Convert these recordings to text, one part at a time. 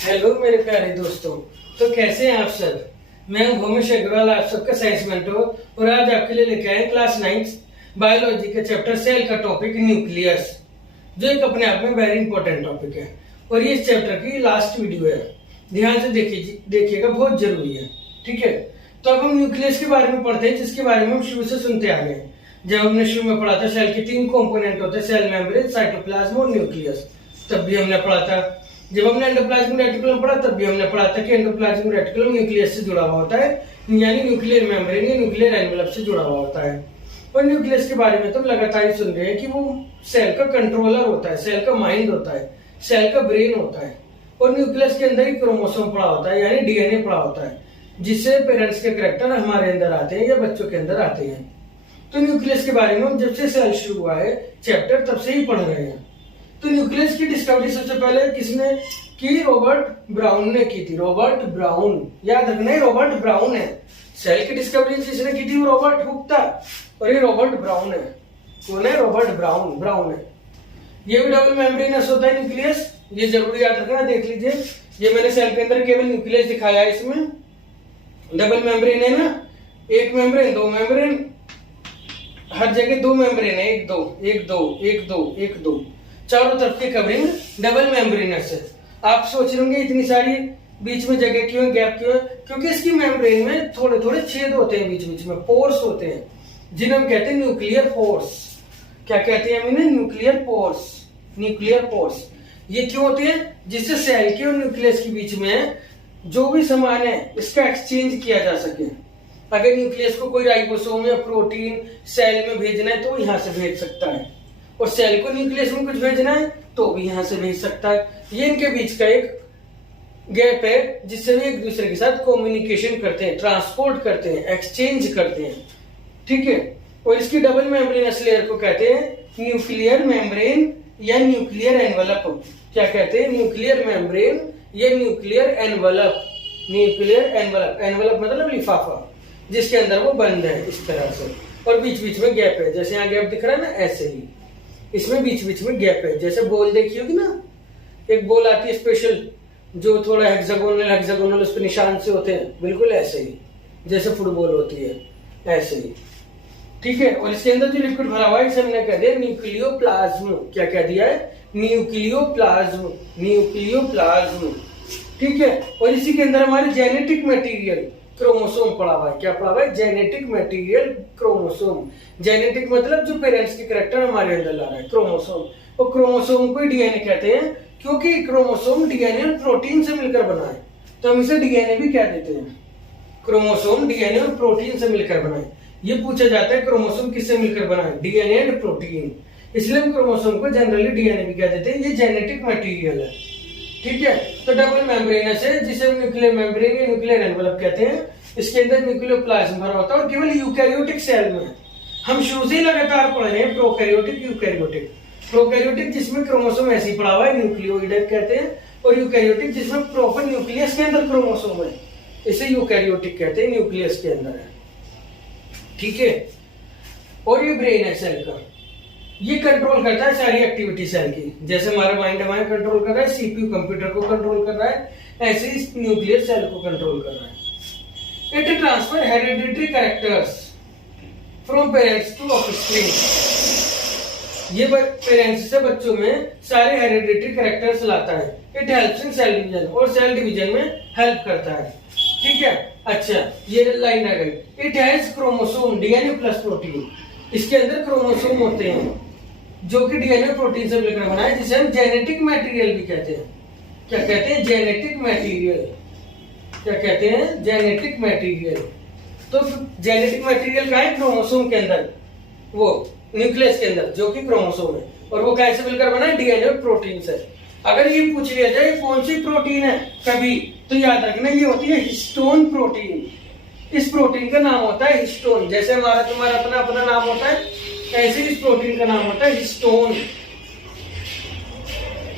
Hello मेरे प्यारे दोस्तों। तो कैसे हैं आप सब। मैं हूं भूमेश अग्रवाल, आप सबका साइंस मेंटोर। और आज आपके लिए लेके आए क्लास 9 बायोलॉजी के चैप्टर सेल का टॉपिक न्यूक्लियस, जो एक अपने आप में वेरी इंपॉर्टेंट टॉपिक है। और ये इस चैप्टर की लास्ट वीडियो है, ध्यान से देखिएगा, बहुत जरूरी है। ठीक है, तो अब हम न्यूक्लियस के बारे में पढ़ते हैं, जिसके बारे में हम शुरू से सुनते आ गए हैं। जब हमने शुरू में पढ़ा था सेल के 3 कंपोनेंट होते हैं, सेल मेम्ब्रेन, साइटोप्लाज्म और न्यूक्लियस, तब भी हमने पढ़ा था। जब हमने एंडोप्लाज्मिक रेटिकुलम पढ़ा तब भी हमने पढ़ा था कि एंडोप्लाज्मिक रेटिकुलम न्यूक्लियस से जुड़ा हुआ होता है, यानी न्यूक्लियर मेम्ब्रेन या न्यूक्लियर एनवेलप से जुड़ा हुआ होता है। और न्यूक्लियस के बारे में तो लगातार ही सुन रहे हैं कि वो सेल का कंट्रोलर होता है, सेल का माइंड होता है, सेल का ब्रेन होता है। और न्यूक्लियस के अंदर ही क्रोमोसोम पड़ा होता है, यानी डीएनए पड़ा होता है, जिससे पेरेंट्स के कैरेक्टर हमारे अंदर आते हैं या बच्चों के अंदर आते हैं। तो न्यूक्लियस के बारे में हम जब से सेल शुरू हुआ है चैप्टर तब से ही पढ़ रहे हैं। तो न्यूक्लियस की डिस्कवरी सबसे पहले किसने की? रॉबर्ट ब्राउन ने की थी। रॉबर्ट ब्राउन, याद रखना, रॉबर्ट ब्राउन है। सेल की डिस्कवरी जिसने की थी वो रॉबर्ट हुक था, और ये रॉबर्ट ब्राउन है। कौन है? रॉबर्ट ब्राउन है। ये भी डबल मेम्ब्रेनस होता है न्यूक्लियस, ये जरूरी याद रखना। देख लीजिए, ये मैंने सेल के अंदर केवल न्यूक्लियस दिखाया है, इसमें डबल मेम्ब्रेन है ना, एक मेम्ब्रेन, दो मेम्ब्रेन, हर जगह 2 मेम्ब्रेन है, 1 2 1 2 1 2 1 2, चारों तरफ की कवरिंग डबल मेम्ब्रेनस है। आप सोच रहे होंगे इतनी सारी बीच में जगह क्यों है, गैप क्यों है? क्योंकि इसकी मेम्ब्रेन में थोड़े थोड़े छेद होते हैं, बीच बीच में पोर्स होते हैं, जिन्हें हम कहते हैं न्यूक्लियर पोर्स। क्या कहते हैं हम इन्हें? Nuclear pores. न्यूक्लियर पोर्स ये क्यों होते हैं? जिससे सेल के और न्यूक्लियस के बीच में जो भी सामान है इसका एक्सचेंज किया जा सके। अगर न्यूक्लियस को कोई राइबोसोम या प्रोटीन सेल में भेजना है तो यहाँ से भेज सकता है, और सेल को न्यूक्लियस में कुछ भेजना है तो भी यहाँ से भेज सकता है। ये इनके बीच का एक गैप है, जिससे वे एक दूसरे के साथ कम्युनिकेशन करते हैं, ट्रांसपोर्ट करते हैं, एक्सचेंज करते हैं। ठीक है, और इसकी डबल मेम्ब्रेनस लेयर को कहते हैं न्यूक्लियर मेम्ब्रेन या न्यूक्लियर एनवलप। क्या कहते हैं? न्यूक्लियर मेम्ब्रेन या nuclear envelope. Nuclear envelope, envelope मतलब लिफाफा, जिसके अंदर वो बंद है इस तरह से, और बीच बीच में गैप है। जैसे यहाँ गैप दिख रहा है ना, ऐसे ही इसमें बीच बीच में गैप है। जैसे बॉल देखी होगी ना, एक बॉल आती है स्पेशल जो थोड़ा हेक्सागोनल उस पर निशान से होते हैं, बिल्कुल ऐसे ही जैसे फुटबॉल होती है, ऐसे ही। ठीक है, और इसके अंदर जो लिक्विड भरा हुआ है इसे हमने कह दिया न्यूक्लियोप्लाज्म। क्या कह दिया है? Nucleoplasm, nucleoplasm. ठीक है, और इसी के अंदर हमारे जेनेटिक मटेरियल क्रोमोसोम पड़ा हुआ है। क्या पड़ा हुआ है? Genetic material chromosome. जेनेटिक मतलब जो पेरेंट्स के कैरेक्टर हमारे अंदर ला रहा है, क्रोमोसोम। और क्रोमोसोम को डीएनए कहते हैं, क्योंकि क्रोमोसोम डीएनए और प्रोटीन से मिलकर बना है, तो हम इसे डीएनए भी कह देते हैं। क्रोमोसोम डीएनए और प्रोटीन से मिलकर बना है। ये पूछा जाता है क्रोमोसोम किससे मिलकर बना है? DNA and protein. इसलिए हम क्रोमोसोम को जनरली डीएनए भी कह देते हैं। ये जेनेटिक मटेरियल है। ठीक है, तो डबल मेम्ब्रेनस है, जिसे हम न्यूक्लियर मेम्ब्रेन या न्यूक्लियर एनवलप कहते हैं। इसके अंदर न्यूक्लियोप्लाज्म भरा होता है, और केवल यूकैरियोटिक सेल में। हम शुरू से ही लगातार पढ़ रहे हैं प्रोकैरियोटिक, यूकैरियोटिक। प्रोकैरियोटिक जिसमें क्रोमोसोम ऐसे ही पड़ा हुआ है, न्यूक्लियोइड कहते हैं, और यूकैरियोटिक जिसमें प्रॉपर न्यूक्लियस के अंदर क्रोमोसोम है, इसे यूकैरियोटिक कहते हैं, न्यूक्लियस के अंदर है। ठीक है, और ये ब्रेन है सेल का, ये कंट्रोल करता है सारी एक्टिविटी सेल की। जैसे हमारा माइंड हमारे कंट्रोल कर रहा है, सीपीयू कंप्यूटर को कंट्रोल कर रहा है, ऐसे ही न्यूक्लियर सेल को कंट्रोल कर रहा है। It transfer hereditary characters from parents to offspring. ये पेरेंट्स से बच्चों में सारे हेरिडिटरी कैरेक्टर्स लाता है। It helps in cell division, और सेल डिवीजन में हेल्प करता है। ठीक है, अच्छा ये लाइन आ गई। It has chromosome DNA plus protein. इसके अंदर क्रोमोसोम होते हैं जो कि डीएनए प्रोटीन से मिलकर बना है, जिसे हम जेनेटिक मटेरियल भी कहते हैं। क्या कहते हैं? Genetic material. क्या कहते हैं? Genetic material. तो जेनेटिक मटेरियल कहाँ है? क्रोमोसोम के अंदर, वो न्यूक्लियस के अंदर जो कि क्रोमोसोम है, और वो कैसे मिलकर बना है? डीएनए और प्रोटीन से। अगर ये पूछ लिया जाए कौन सी प्रोटीन है कभी, तो याद रखना ये होती है हिस्टोन प्रोटीन। इस प्रोटीन का नाम होता है हिस्टोन। जैसे हमारा तुम्हारा अपना अपना नाम होता है, ऐसे इस प्रोटीन का नाम होता है हिस्टोन।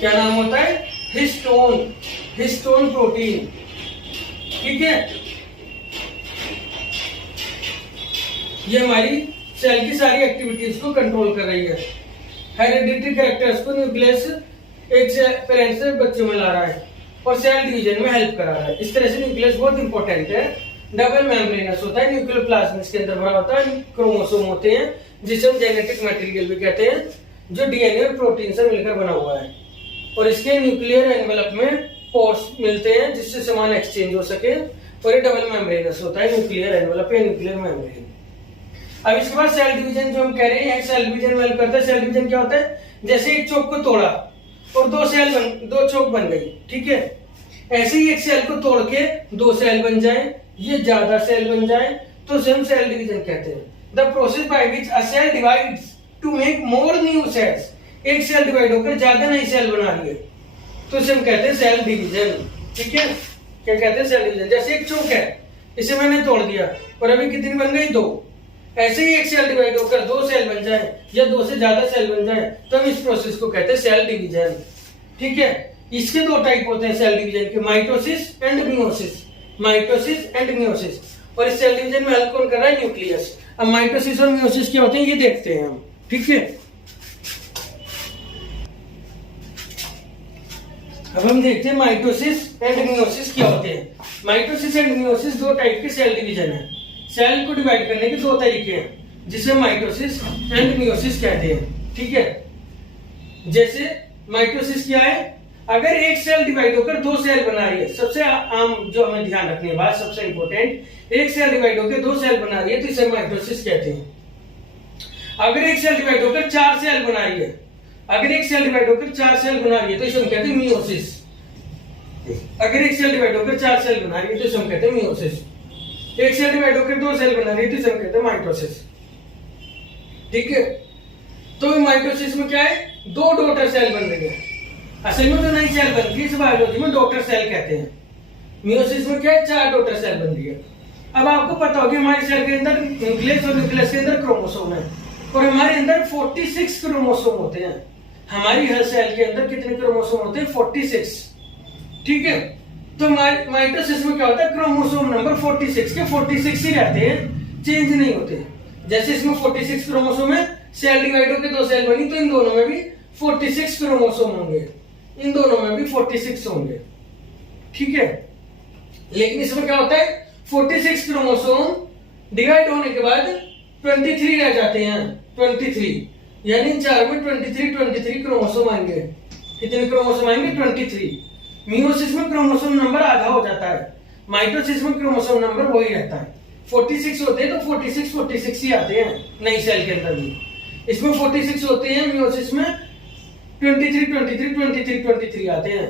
क्या नाम होता है? Histone, histone protein. ठीक है, ये हमारी सेल की सारी एक्टिविटीज को कंट्रोल कर रही है। हेरिडिटरी कैरेक्टर्स को न्यूक्लियस एक से पेरेंट्स से बच्चों में ला रहा है। और सेल डिवीजन में हेल्प करा रहा है। इस तरह से न्यूक्लियस बहुत इंपॉर्टेंट है। डबल मेम्ब्रेनस होता है, न्यूक्लियर प्लाज्म इसके अंदर भरा होता है, क्रोमोसोम होते हैं जिसे हम जेनेटिक मटेरियल भी कहते हैं, जो डीएनए और प्रोटीन से मिलकर बना हुआ है। और इसके न्यूक्लियर एनवेलप में पोर्स मिलते हैं जिससे सामान एक्सचेंज हो सके, और ये डबल मेम्ब्रेनस होता है न्यूक्लियर एनवेलप या न्यूक्लियर मेम्ब्रेन। अब इसके बाद सेल डिवीजन जो हम कह रहे हैं, सेल डिवीजन में हेल्प करता है। सेल डिवीजन क्या होता है? जैसे एक चौक को तोड़ा और दो चौक बन गई, ठीक है। ऐसे ही एक सेल को तोड़ के दो सेल बन जाए, ये ज्यादा सेल बन जाए, तो उसे हम सेल डिवीजन कहते हैं। The process by which a cell divides to make more new cells. एक सेल डिवाइड होकर ज्यादा नई सेल बना रही है, तो इसे हम कहते हैं सेल डिवीजन, ठीक है। क्या कहते हैं? Cell division. जैसे एक चौक है, इसे मैंने तोड़ दिया और अभी कितनी बन गई? दो। ऐसे ही एक सेल डिवाइड होकर दो सेल बन जाए या दो से ज्यादा सेल बन जाए, तो हम इस प्रोसेस को कहते हैं सेल डिवीजन, ठीक है। इसके दो टाइप होते हैं सेल डिवीजन के, mitosis and meiosis. Mitosis and meiosis. और इस सेल डिवीजन में हेल्प कौन कर रहा है? न्यूक्लियस। अब माइटोसिस और मियोसिस क्या होते हैं ये देखते हैं हम, ठीक है। अब हम देखते हैं माइटोसिस एंड मियोसिस क्या होते हैं। माइटोसिस एंड मियोसिस दो टाइप के सेल डिवीजन है। सेल को डिवाइड करने के दो तरीके हैं, जिसे माइटोसिस एंड मियोसिस कहते हैं, ठीक है। जैसे माइटोसिस क्या है? अगर एक सेल डिवाइड होकर दो सेल बना रही है, सबसे आम जो हमें ध्यान रखने की बात, सबसे इंपॉर्टेंट, एक सेल डिवाइड होकर दो सेल बना रही है तो इसे माइटोसिस कहते हैं। अगर एक सेल डिवाइड होकर चार सेल बना रही है, अगर एक सेल डिवाइड होकर चार सेल बना रही है तो इसे हम कहते हैं मियोसिस। अगर एक सेल डिवाइड होकर चार सेल बना रही है तो इसे हम कहते हैं मियोसिस। एक सेल डिवाइड होकर दो सेल बना रही है तो इसे हम कहते हैं माइटोसिस, ठीक है। तो माइटोसिस में क्या है? दो डॉटर सेल बन रही है। असल में जो नई सेल बन रही है इसे बायोलॉजी में डॉटर सेल कहते हैं। मियोसिस में क्या है? चार डॉटर सेल बन रही है। अब आपको पता होगा हमारे सेल के अंदर न्यूक्लियस और न्यूक्लियस के अंदर क्रोमोसोम है, और हमारे अंदर 46 क्रोमोसोम होते हैं। हमारी हर सेल के अंदर कितने क्रोमोसोम होते हैं? 46, ठीक है। तो माइटोसिस में क्या होता है? क्रोमोसोम नंबर 46 के 46 ही रहते हैं, चेंज नहीं होते। जैसे इसमें 46 क्रोमोसोम है, सेल डिवाइड होकर दो सेल बनी तो इन दोनों में भी 46 क्रोमोसोम होंगे, इन दोनों में भी 46 होंगे, ठीक है। लेकिन इसमें क्या होता है? 46 क्रोमोसोम डिवाइड होने के बाद 23 रह जाते हैं। 23 यानी चार में 23 क्रोमोसोम आएंगे। कितने क्रोमोसोम आएंगे? 23। मियोसिस में क्रोमोसोम नंबर आधा हो जाता है, माइटोसिस में क्रोमोसोम नंबर वही रहता है। 46 होते हैं तो 46 ही आते हैं नई सेल के अंदर भी। इसमें 46 होते हैं, मियोसिस में 23 आते हैं।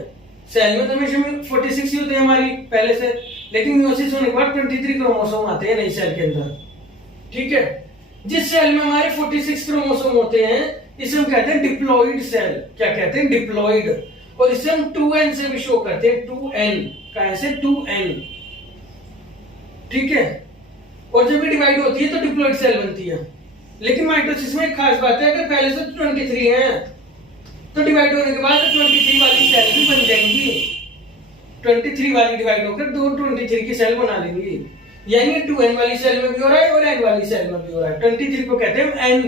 सेल में तो हमेशा 46 ही होते हैं हमारी पहले से, लेकिन मियोसिस होने के बाद 23 क्रोमोसोम आते हैं नई सेल के अंदर, ठीक है। जिस सेल में हमारे 46 क्रोमोसोम होते हैं इसे हम कहते हैं डिप्लॉइड सेल। क्या कहते हैं? डिप्लॉइड। और इसे हम 2n से भी शो करते हैं, 2n का ऐसे 2n, ठीक है। और जब भी डिवाइड होती है तो डिप्लॉइड सेल बनती है। लेकिन माइटोसिस में एक खास बात है, अगर पहले से 23 है तो डिवाइड होने के बाद 23 वाली सेल भी बन जाएंगी। 23 वाली डिवाइड होकर दो 23 की सेल बना लेंगी, यानी 2n वाली सेल में भी हो रहा है और n वाली सेल में भी हो रहा है। 23 को कहते हैं n,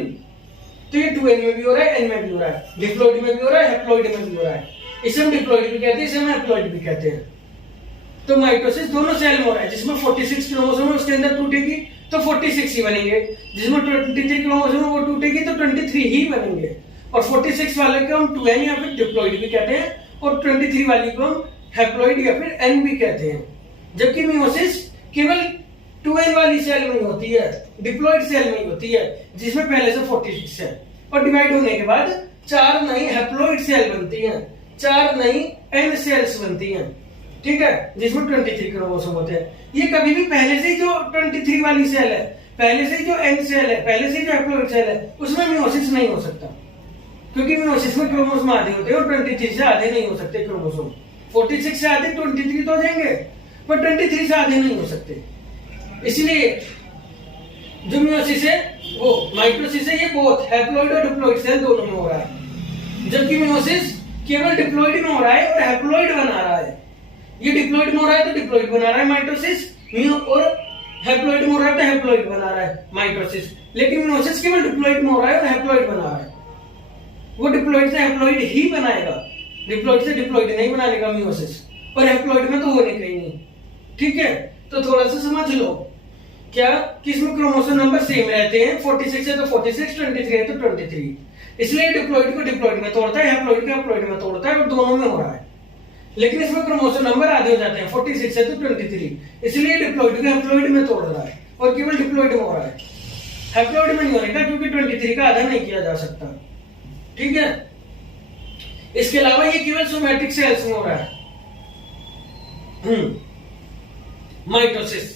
तो ये 2n में भी हो रहा है, n में भी हो रहा है, डिप्लॉइड में भी हो रहा है, हैप्लॉइड में भी हो रहा है। इसे हम डिप्लॉइड भी कहते हैं, इसे हम हैप्लॉइड भी कहते हैं। तो माइटोसिस दोनों सेल में हो रहा है। जिसमें 46 क्रोमोसोम है उसके अंदर टूटेगी तो 46 ही बनेंगे, जिसमें 23 क्रोमोसोम है वो टूटेगी तो 23 ही बनेंगे। और 46 वाले को हम 2n या फिर डिप्लॉइड भी कहते हैं, और 23 वाली को हम हैप्लॉइड या फिर n भी कहते हैं। जबकि मियोसिस केवल 2n वाली सेल में होती है, डिप्लॉइड सेल में होती है, जिसमें पहले से 46 है, और डिवाइड होने के बाद 4 नई हैप्लॉइड सेल बनती हैं, 4 नई n सेल्स बनती हैं, ठीक है, जिसमें 23 क्रोमोसोम होते हैं। ये कभी भी पहले से ही जो 23 वाली सेल है, पहले से ही जो n सेल है, पहले से ही जो हैप्लॉइड सेल है, उसमें मियोसिस नहीं हो सकता, क्योंकि मियोसिस में क्रोमोसोम आधे होते हैं और 23 से आधे नहीं हो सकते क्रोमोसोम। 46 से आधे 23 तो हो जाएंगे, पर 23 से आधे नहीं हो सकते। इसलिए जो मियोसिस है वो माइटोसिस है, ये बोथ हैप्लॉइड और डिप्लॉइड सेल दोनों में हो रहा है। जबकि मियोसिस केवल डिप्लॉइड में हो रहा है और हैप्लॉइड बना रहा है। ये डिप्लॉइड में हो रहा है तो डिप्लॉइड बना रहा है माइटोसिस, और हैप्लॉइड में हो रहा है तो हैप्लॉइड बना रहा है माइटोसिस। लेकिन मियोसिस केवल डिप्लॉइड में हो रहा है और हैप्लॉइड बना रहा है। वो डिप्लॉइड से हैप्लॉइड ही बनाएगा, डिप्लॉइड से डिप्लॉइड नहीं बनाने का मियोसिस। और हैप्लॉइड में तो होने कहीं नहीं। ठीक है, तो थोड़ा सा समझ लो क्या किसमें क्रोमोसोम नंबर सेम रहते हैं, 46 है तो 46, 23 है तो 23, इसलिए डिप्लॉइड को डिप्लॉइड में तोड़ता है, हैप्लॉइड को हैप्लॉइड में तोड़ता है और दोनों में हो रहा है। लेकिन इसमें क्रोमोसोम नंबर आधे हो जाते हैं, 46 है तो 23, इसलिए डिप्लॉइड को हैप्लॉइड में तोड़ रहा है और केवल डिप्लॉइड में हो रहा है, हैप्लॉइड में नहीं होने का, क्योंकि 23 का आधा नहीं किया जा सकता। ठीक है, इसके अलावा ये केवल सोमैटिक सेल्स में हो रहा है। माइटोसिस,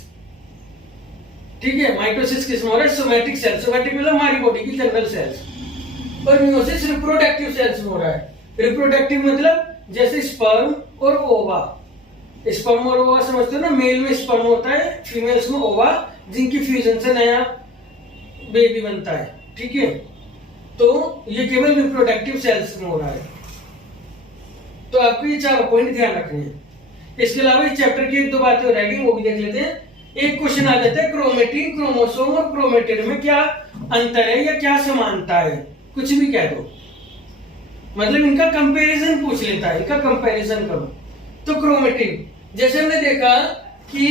ठीक है, माइटोसिस किसमें हो रहा है, सोमैटिक सेल्स, सोमैटिक मतलब हमारी बॉडी की जनरल सेल्स। और मियोसिस रिप्रोडक्टिव सेल्स में हो रहा है। रिप्रोडक्टिव मतलब जैसे स्पर्म और ओवा, स्पर्म और ओवा समझते हो ना, मेल में स्पर्म होता है, फीमेल्स में ओवा, जिनकी फ्यूजन से नया बेबी बनता है। ठीक है, तो ये केवल रिप्रोडक्टिव सेल्स में हो रहा है। तो आपको ये 4 पॉइंट ध्यान रखने हैं। इसके अलावा इस चैप्टर की 1-2 बातें हो रहेगी, वो भी देख लेते हैं। एक क्वेश्चन आ जाता है, क्रोमेटिन, क्रोमोसोम और क्रोमेटिड में क्या अंतर है या क्या समानता है, कुछ भी कह दो, मतलब इनका कंपैरिजन पूछ लेता है, इनका कंपैरिजन करो। तो क्रोमेटिन, जैसे हमने देखा कि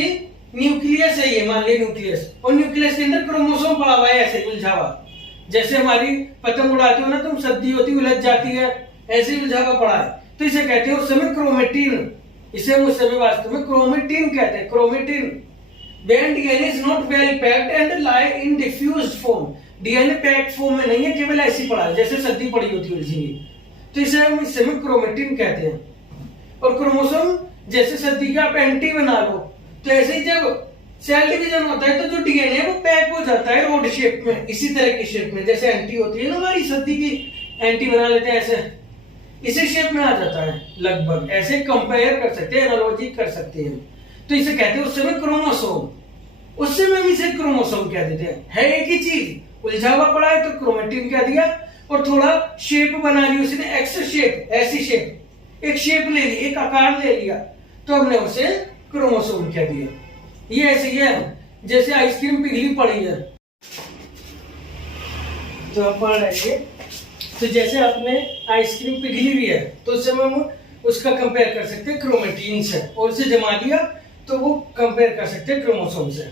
न्यूक्लियस है, ये मान लिया न्यूक्लियस, और न्यूक्लियस के अंदर क्रोमोसोम पड़ा हुआ है ऐसे उलझा हुआ, जैसे हमारी पतंग उड़ाते हो ना तुम, सर्दी होती उलझ जाती है, ऐसे ही उलझा हुआ पड़ा है, तो इसे कहते हैं उस समय क्रोमेटिन, इसे हम उस समय वास्तव में क्रोमेटिन कहते हैं, chromatin. When DNA is not well packed and lie in diffused form, DNA packed form में नहीं है, केवल ऐसी पड़ा है जैसे सर्दी पड़ी होती है उलझी हुई, तो इसे हम इस समय क्रोमेटिन कहते हैं। और क्रोमोसोम जैसे सर्दी का आप एंटी बना लो, तो ऐसे ही जब सेल डिवीजन होता है तो जो डीएनए है वो पैक हो जाता है रोड शेप में, इसी तरह की शेप में, जैसे एंटी होती है ना हमारी सर्दी की, एंटी बना लेते हैं ऐसे, इसी शेप में आ जाता है लगभग, ऐसे कंपेयर कर सकते हैं, एनालॉजी कर सकते हैं। तो इसे कहते हैं उस समय क्रोमोसोम, उस समय भी इसे क्रोमोसोम कह देते हैं, है एक ही चीज, उलझा हुआ पड़ा है तो क्रोमेटिन कह दिया, और थोड़ा शेप बना ली उसने, एक्स शेप, ऐसी शेप, एक शेप ले ली, एक आकार ले लिया, तो हमने उसे क्रोमोसोम कह दिया। ये ऐसे ही है जैसे आइसक्रीम पिघली पड़ी है, तो आप पढ़ रहे हैं, तो जैसे आपने आइसक्रीम पिघली हुई है तो उससे हम उसका कंपेयर कर सकते हैं क्रोमेटिन से, और उसे जमा दिया तो वो कंपेयर कर सकते हैं क्रोमोसोम से।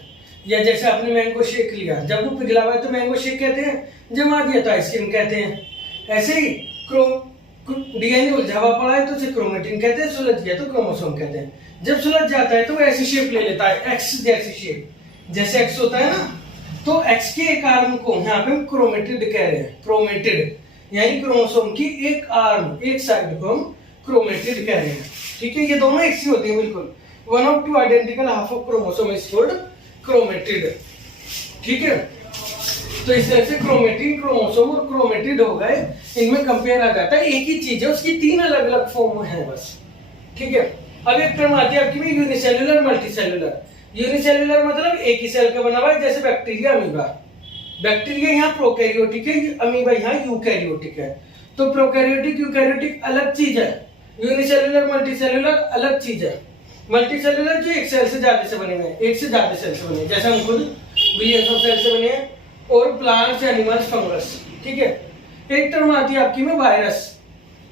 या जैसे आपने मैंगो शेक लिया, जब वो पिघला हुआ है तो मैंगो शेक कहते हैं, जमा दिया तो आइसक्रीम कहते हैं। ऐसे ही डीएनए उलझा हुआ पड़ा है तो उसे क्रोमेटिन कहते हैं, सुलझ गया तो क्रोमोसोम कहते हैं। जब सुलझ जाता है तो वो ऐसी शेप ले लेता है, एक्स जैसी शेप, जैसे एक्स होता है ना, तो एक्स के एक आर्म को यहाँ पे हम क्रोमेटिड कह रहे हैं, क्रोमेटिड यानी क्रोमोसोम की एक आर्म, एक साइड को हम क्रोमेटिड कह रहे हैं। ठीक है, ये दोनों एक सी होती है बिल्कुल, one of two identical half of chromosome is called chromatid. ठीक है, तो इस तरह से क्रोमेटिन, क्रोमोसोम और क्रोमेटिड हो गए, इनमें कंपेयर आ जाता है, एक ही चीज है, उसकी 3 अलग अलग फॉर्म है बस। ठीक है, अब एक टर्म आती है आपकी में यूनिसेल्युलर, मल्टीसेल्युलर। यूनिसेल्युलर मतलब एक ही सेल का बना हुआ है, जैसे बैक्टीरिया, अमीबा। बैक्टीरिया यहाँ प्रोकैरियोटिक है, अमीबा यहाँ यूकैरियोटिक है। तो प्रोकैरियोटिक यूकैरियोटिक अलग चीज है, यूनिसेल्युलर मल्टीसेल्युलर अलग चीज है। मल्टीसेल्युलर जो एक सेल से ज्यादा से बने हुए हैं, एक से ज्यादा सेल से बने हैं, जैसे हम खुद बिलियंस ऑफ सेल से बने हैं, और प्लांट्स, एनिमल्स, फंगस। ठीक है, एक टर्म आती है आपकी में वायरस।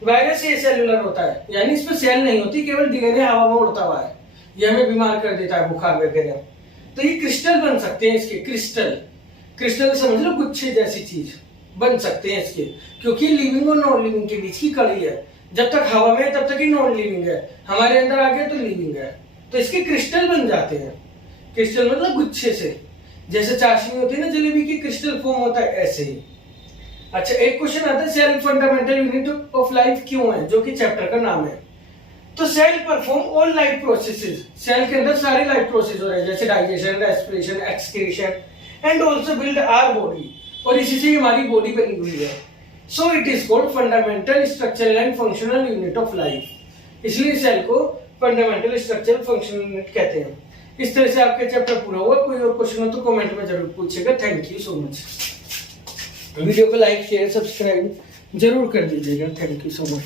वायरस ये सेल्युलर होता है, यानी इसमें सेल नहीं होती, केवल डीएनए हवा में उड़ता हुआ है, ये हमें बीमार कर देता है, बुखार वगैरह। तो ये क्रिस्टल बन सकते हैं इसके, क्रिस्टल, क्रिस्टल समझ लो गुच्छे जैसी चीज बन सकते हैं इसके, क्योंकि लिविंग और नॉन लिविंग के बीच की कड़ी है। जब तक हवा में है तब तक ही नॉन लिविंग है, हमारे अंदर आ गया तो लिविंग है, तो इसके क्रिस्टल बन जाते हैं। क्रिस्टल मतलब गुच्छे से, जैसे चाशनी होती है ना जलेबी की, क्रिस्टल फॉर्म होता है ऐसे ही। अच्छा, एक क्वेश्चन आता है cell fundamental unit of life क्यों है, जो कि चैप्टर का नाम है। तो cell perform all life processes, cell के अंदर सारे लाइफ प्रोसेस हो रहे हैं, जैसे digestion, respiration, excretion and also build our body, और इसी से हमारी बॉडी बनी हुई है। So it is called fundamental structural and functional unit of life, इसलिए सेल को फंडामेंटल स्ट्रक्चरल फंक्शनल यूनिट कहते हैं। इस तरह से आपका चैप्टर पूरा हुआ। कोई और क्वेश्चन हो तो कमेंट में जरूर पूछिएगा। Thank you so much. Video को लाइक, शेयर, सब्सक्राइब जरूर कर दीजिएगा। Thank you so much.